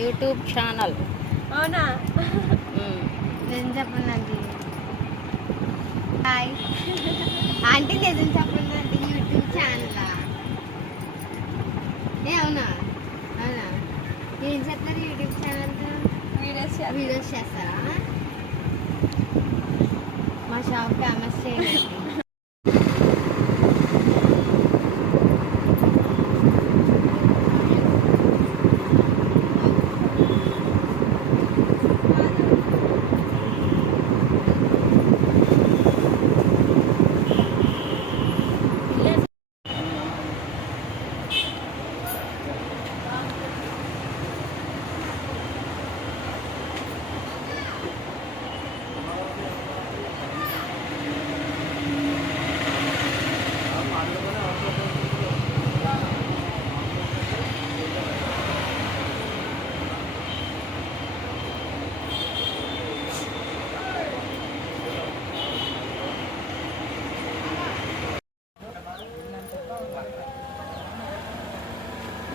YouTube channel. అవునా. నిజం చెప్పండి ఆంటీ హాయ్. ఆంటీ నిజం చెప్పండి ఆంటీ యూట్యూబ్ ఛానల్? ఏ అవునా? అవునా? ఏం చేస్తారు యూట్యూబ్ ఛానల్తో? వీడియోస్ వీడియోస్ చేస్తారా? 马上干嘛？谢谢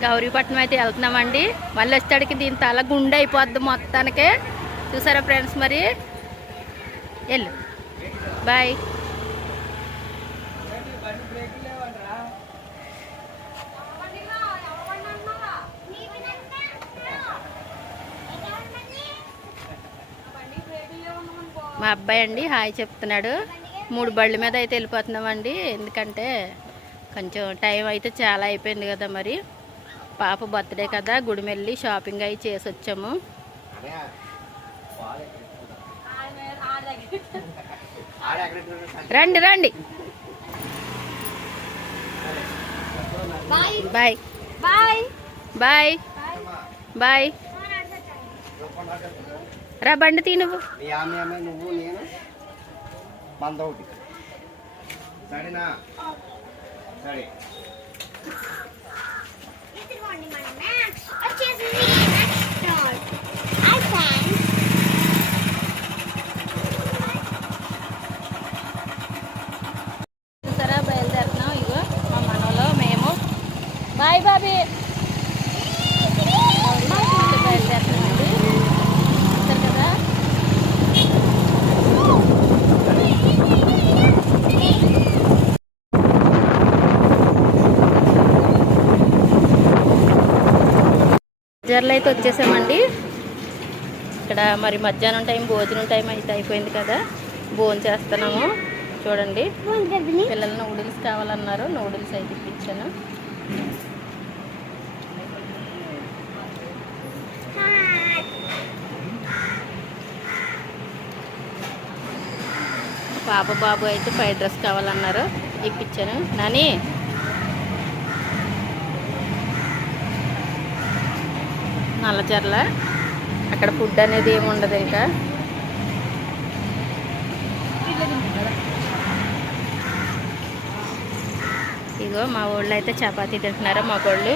గౌరీపట్నం అయితే వెళ్తున్నామండి. మళ్ళీ వచ్చేటికి దీని తల గుండె అయిపోద్ది మొత్తానికి. చూసారా ఫ్రెండ్స్ మరి? వెళ్ళు. బాయ్. మా అబ్బాయి అండి హాయ్ చెప్తున్నాడు. మూడు బళ్ళ మీద అయితే వెళ్ళిపోతున్నామండి. ఎందుకంటే కొంచెం టైం అయితే చాలా అయిపోయింది కదా మరి. పాప బర్త్డే కదా గుడిమెల్లి షాపింగ్ అయి చేసి వచ్చాము రండి రండి. బాయ్. బాయ్. బాయ్. బాయ్. రా బండి తీ నువ్వు. నేను సరేనా? సరే ఇదిగోండి మన మ్యాక్స్ వచ్చేసింది మ్యాక్స్ స్టార్ హాయ్ ఫ్రెండ్స్ చూసారా బయలుదేరుతున్నాం ఇగో మా మనలో మేము బాయ్ బాబీ బయలుదేరుతున్నామండి చూసారు కదా బజార్లో అయితే వచ్చేసామండి. ఇక్కడ మరి మధ్యాహ్నం టైం భోజనం టైం అయితే అయిపోయింది కదా. భోజనం చేస్తున్నాము. చూడండి. పిల్లలు నూడిల్స్ కావాలన్నారు. నూడిల్స్ అయితే ఇప్పించాను. పాప బాబు అయితే ఫ్రైడ్ రైస్ కావాలన్నారు. ఇప్పించాను. నాని నల్లచర్ల. అక్కడ ఫుడ్ అనేది ఏమి ఉండదు ఇంకా. ఇగో మా ఊళ్ళో అయితే చపాతీ తింటున్నారు మా కోళ్ళు.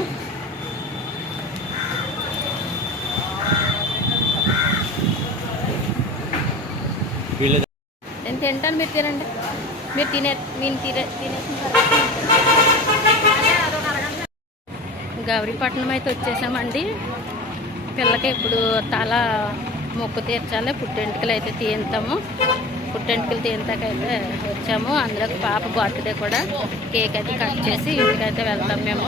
నేను తింటాను మీరు తినండి. మీరు తినే మీరు తినే తినేసిన గౌరీపట్నం అయితే వచ్చేసామండి. పిల్లకి ఇప్పుడు తల మొక్కు తీర్చాలి. పుట్టెంటుకలు అయితే తీస్తాము పుట్టెంటుకలు అయితే వచ్చాము. అందులో పాప బర్త్డే కూడా కేక్ అయితే కట్ చేసి ఇంటికైతే వెళ్తాం మేము.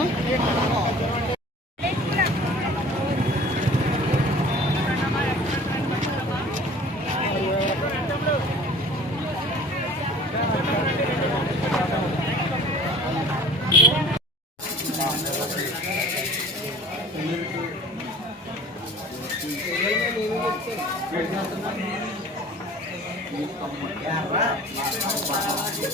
ఏ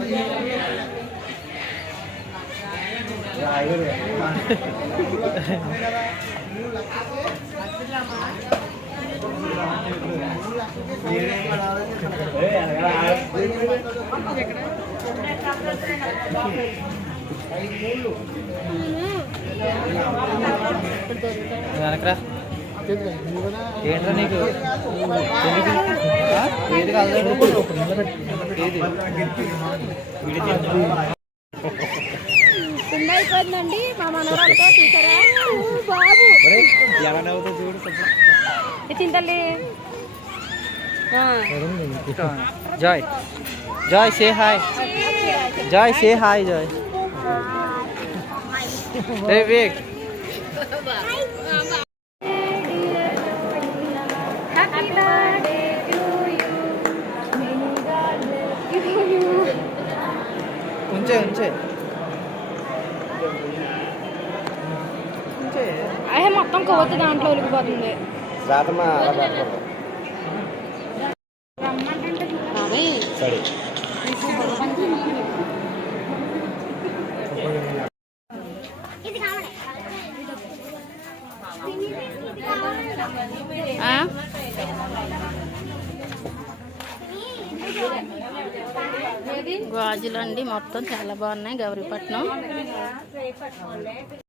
రే వెనకరా. ఏంట్రా నీకు? ఏది కాదు ఏది? పిండి అయిపోయిందండి మా మనవరాలతో చూసారా బాబు ఒరేయ్, ఎలా నవ్వుతో చూడు కొంచెం. తింటల్లి joy joy say hi joy say hi joy ray Wake happy birthday to you ఉంచే ఉంచే ఉంచే మొత్తం కొవ్వొత్తి దాంట్లో ఒలిగిపోతుంది రాతమ్మ అలా పెట్టకూడదు. సరే ఇది కావాలి ఇది కావాలి ఆ? గాజులు అండి మొత్తం చాలా బాగున్నాయి గౌరీపట్నం